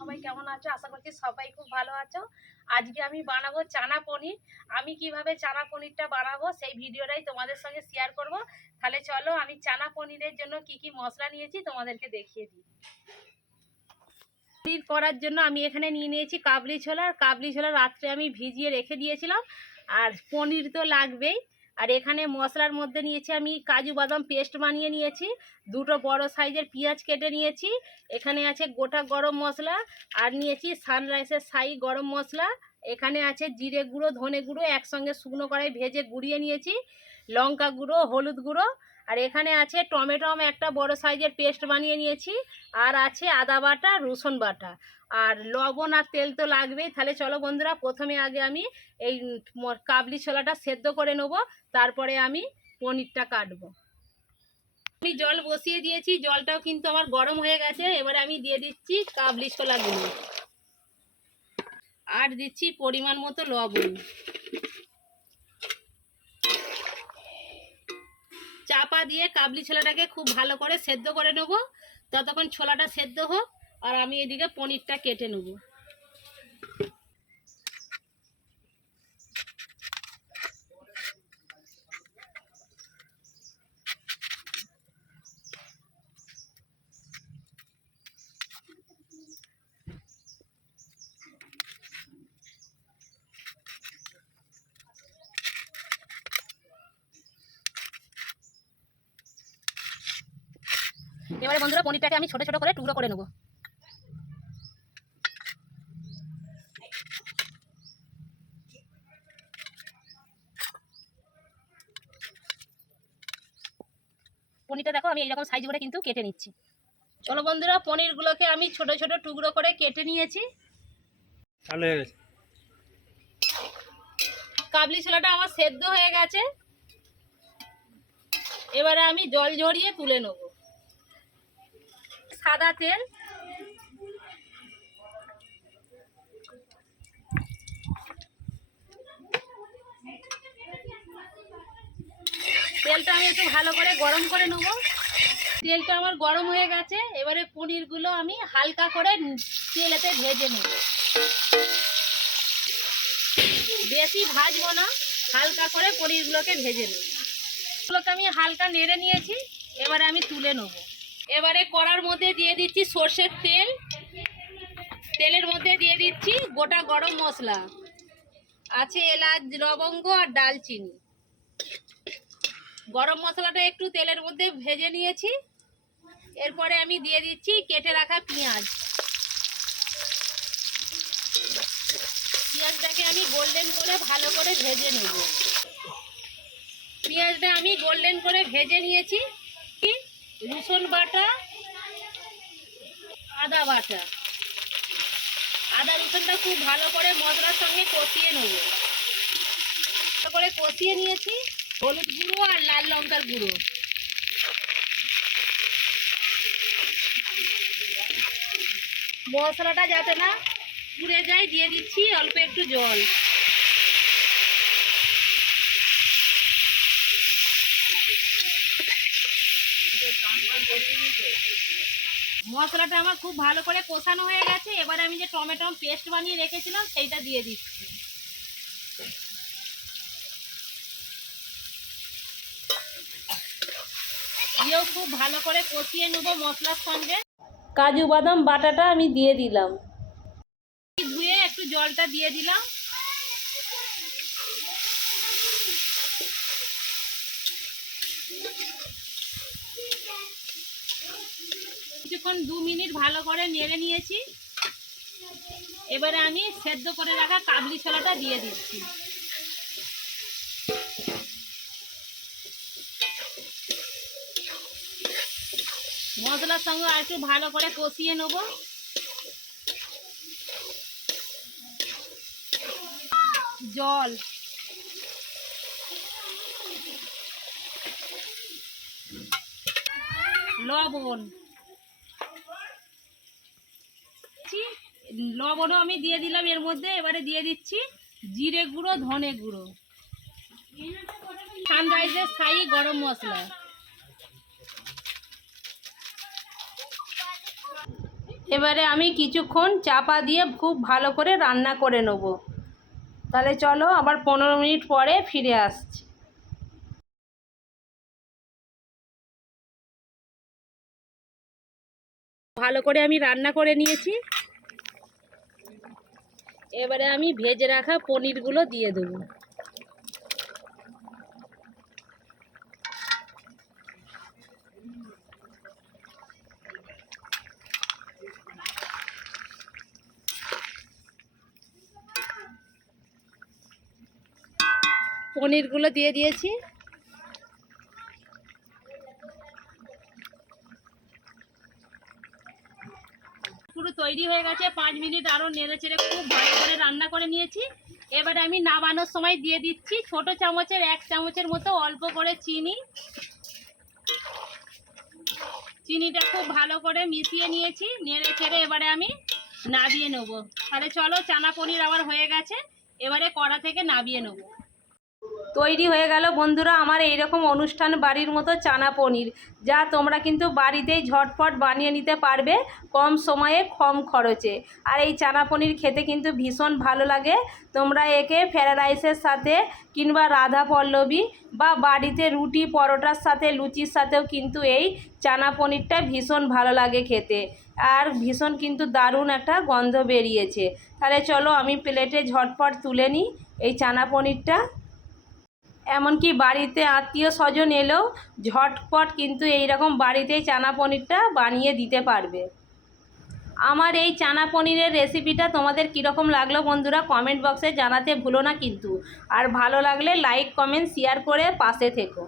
সবাই কেমন আছো? আশা করছি সবাই খুব ভালো আছো। আজকে আমি বানাবো চানা পনির। আমি কীভাবে চানা পনিরটা বানাবো সেই ভিডিওটাই তোমাদের সঙ্গে শেয়ার করব। তাহলে চলো আমি চানা পনিরের জন্য কি কি মশলা নিয়েছি তোমাদেরকে দেখিয়ে দিই। পনির করার জন্য আমি এখানে নিয়ে নিয়েছি কাবলি ছোলা। কাবলি ছোলা রাত্রে আমি ভিজিয়ে রেখে দিয়েছিলাম। আর পনির তো লাগবেই। আর এখানে মশলার মধ্যে নিয়েছি আমি কাজু বাদাম পেস্ট বানিয়ে নিয়েছি, দুটো বড় সাইজের পেঁয়াজ কেটে নিয়েছি, এখানে আছে গোটা গরম মশলা, আর নিয়েছি সানরাইসের সাই গরম মশলা, এখানে আছে জিরে গুঁড়ো, ধনে গুঁড়ো, একসঙ্গে শুকনো কড়াই ভেজে গুঁড়িয়ে নিয়েছি, লঙ্কা গুঁড়ো, হলুদ গুঁড়ো আর এখানে আছে টমেটম একটা বড় সাইজের পেস্ট বানিয়ে নিয়েছি। আর আছে আদা বাটা, রসুন বাটা। আর লবণ আর তেল তো লাগবেই। তাহলে চলো বন্ধুরা, প্রথমে আগে আমি এই কাবলি ছোলাটা সেদ্ধ করে নেব। তারপরে আমি পনিরটা কাটবো। আমি জল বসিয়ে দিয়েছি। জলটাও কিন্তু আমার গরম হয়ে গেছে। এবারে আমি দিয়ে দিচ্ছি কাবলি ছোলাগুলো। আর দিচ্ছি পরিমাণ মতো লবণ। চাপা দিয়ে কাবলি ছোলাটাকে খুব ভালো করে সেদ্ধ করে নেব। ততক্ষণ ছোলাটা সেদ্ধ হোক আর আমি এদিকে পনিরটা কেটে নেব। এবারে বন্ধুরা পনিরটাকে আমি ছোট ছোট করে টুকরো করে নেব। পনিরটা দেখো আমি এইরকম সাইজ করে কিন্তু কেটে নিচ্ছি। চলো বন্ধুরা পনিরগুলোকে আমি ছোট ছোট টুকরো করে কেটে নিয়েছি। কাবলি ছোলাটা আমার সেদ্ধ হয়ে গেছে। এবারে আমি জল ঝরিয়ে তুলে নেব। সাদা তেল। তেলটা আমি একটু ভালো করে গরম করে নেব। তেলটা আমার গরম হয়ে গেছে, এবারে পনিরগুলো আমি হালকা করে তেলেতে ভেজে নেব। বেশি ভাজবো না, হালকা করে পনিরগুলোকে ভেজে নেব। এগুলোকে আমি হালকা নেড়ে নিয়েছি, এবারে আমি তুলে নেব। এবারে কড়ার মধ্যে দিয়ে দিচ্ছি সর্ষের তেল। তেলের মধ্যে দিয়ে দিচ্ছি গোটা গরম মশলা। আছে এলাচ, লবঙ্গ আর ডালচিনি। গরম মশলাটা একটু তেলের মধ্যে ভেজে নিয়েছি। এরপরে আমি দিয়ে দিচ্ছি কেটে রাখা পেঁয়াজ। পেঁয়াজটাকে আমি গোল্ডেন করে ভালো করে ভেজে নেব। পেঁয়াজটা আমি গোল্ডেন করে ভেজে নিয়েছি। রসুন বাটা, আদা বাটা। আদা রসুনটা খুব ভালো করে মশলার সঙ্গে কষিয়ে নেব। করে কষিয়ে নিয়েছি হলুদ গুঁড়ো আর লাল লঙ্কার গুঁড়ো। মশলাটা যাতে না পুড়ে যায়, দিয়ে দিচ্ছি অল্প একটু জল। মশলাটা আমার খুব ভালো করে কষানো হয়ে গেছে। এবারে আমি যে টমেটো পেস্ট বানিয়ে রেখেছিলাম, সেইটা দিয়ে দিচ্ছি। দিয়েও খুব ভালো করে কষিয়ে নেব মশলার সঙ্গে। কাজু বাদাম বাটাটা আমি দিয়ে দিলাম। ধুয়ে একটু জলটা দিয়ে দিলাম। কিছুক্ষণ দু মিনিট ভালো করে নেড়ে নিয়েছি। এবারে আমি সেদ্ধ করে রাখা কাবলি ছোলাটা দিয়ে দিচ্ছি। মশলার সঙ্গে আর একটু ভালো করে কষিয়ে নেব। জল। লবণ। ছি- লবণও আমি দিয়ে দিলাম এর মধ্যে, এবারে দিয়ে দিচ্ছি জিরে গুঁড়ো, ধনে গুঁড়ো। সানরাইজের সাই গরম মশলা। এবারে আমি কিছুক্ষণ চাপা দিয়ে খুব ভালো করে রান্না করে নেব। তাহলে চলো, আবার পনেরো মিনিট পরে ফিরে আসছি। ভালো করে আমি রান্না করে নিয়েছি। এবারে আমি ভেজে রাখা পনিরগুলো দিয়ে দেবো। পনিরগুলো দিয়ে দিয়েছি। পুরো তৈরি হয়ে গেছে। পাঁচ মিনিট আরও নেড়ে চেড়ে খুব ভালো করে রান্না করে নিয়েছি। এবারে আমি নামানোর সময় দিয়ে দিচ্ছি ছোট চামচের, এক চামচের মতো অল্প করে চিনি। চিনিটা খুব ভালো করে মিশিয়ে নিয়েছি। নেড়ে চেড়ে এবারে আমি নাবিয়ে নেব। তাহলে চলো চানা পনির আবার হয়ে গেছে। এবারে কড়া থেকে নাবিয়ে নেব। তৈরি হয়ে গেল। বন্ধুরা, আমার এই রকম অনুষ্ঠান বাড়ির মতো চানা পনির, যা তোমরা কিন্তু বাড়িতেই ঝটপট বানিয়ে নিতে পারবে কম সময়ে, কম খরচে। আর এই চানা পনির খেতে কিন্তু ভীষণ ভালো লাগে। তোমরা একে ফ্রায়েড রাইসের সাথে কিংবা রাধা পল্লবী বা বাড়িতে রুটি পরোটার সাথে লুচির সাথেও কিন্তু এই চানা পনিরটা ভীষণ ভালো লাগে খেতে। আর ভীষণ কিন্তু দারুণ একটা গন্ধ বেরিয়েছে। তাহলে চলো আমি প্লেটে ঝটপট তুলে নিই এই চানা পনিরটা। এমনকি বাড়িতে আত্মীয় স্বজন এলেও ঝটপট কিন্তু এই রকম বাড়িতেই চানা পনিরটা বানিয়ে দিতে পারবে। আমার এই চানা পনিরের রেসিপিটা তোমাদের কীরকম লাগল বন্ধুরা কমেন্ট বক্সে জানাতে ভুলো না কিন্তু। আর ভালো লাগলে লাইক কমেন্ট শেয়ার করে পাশে থেকো।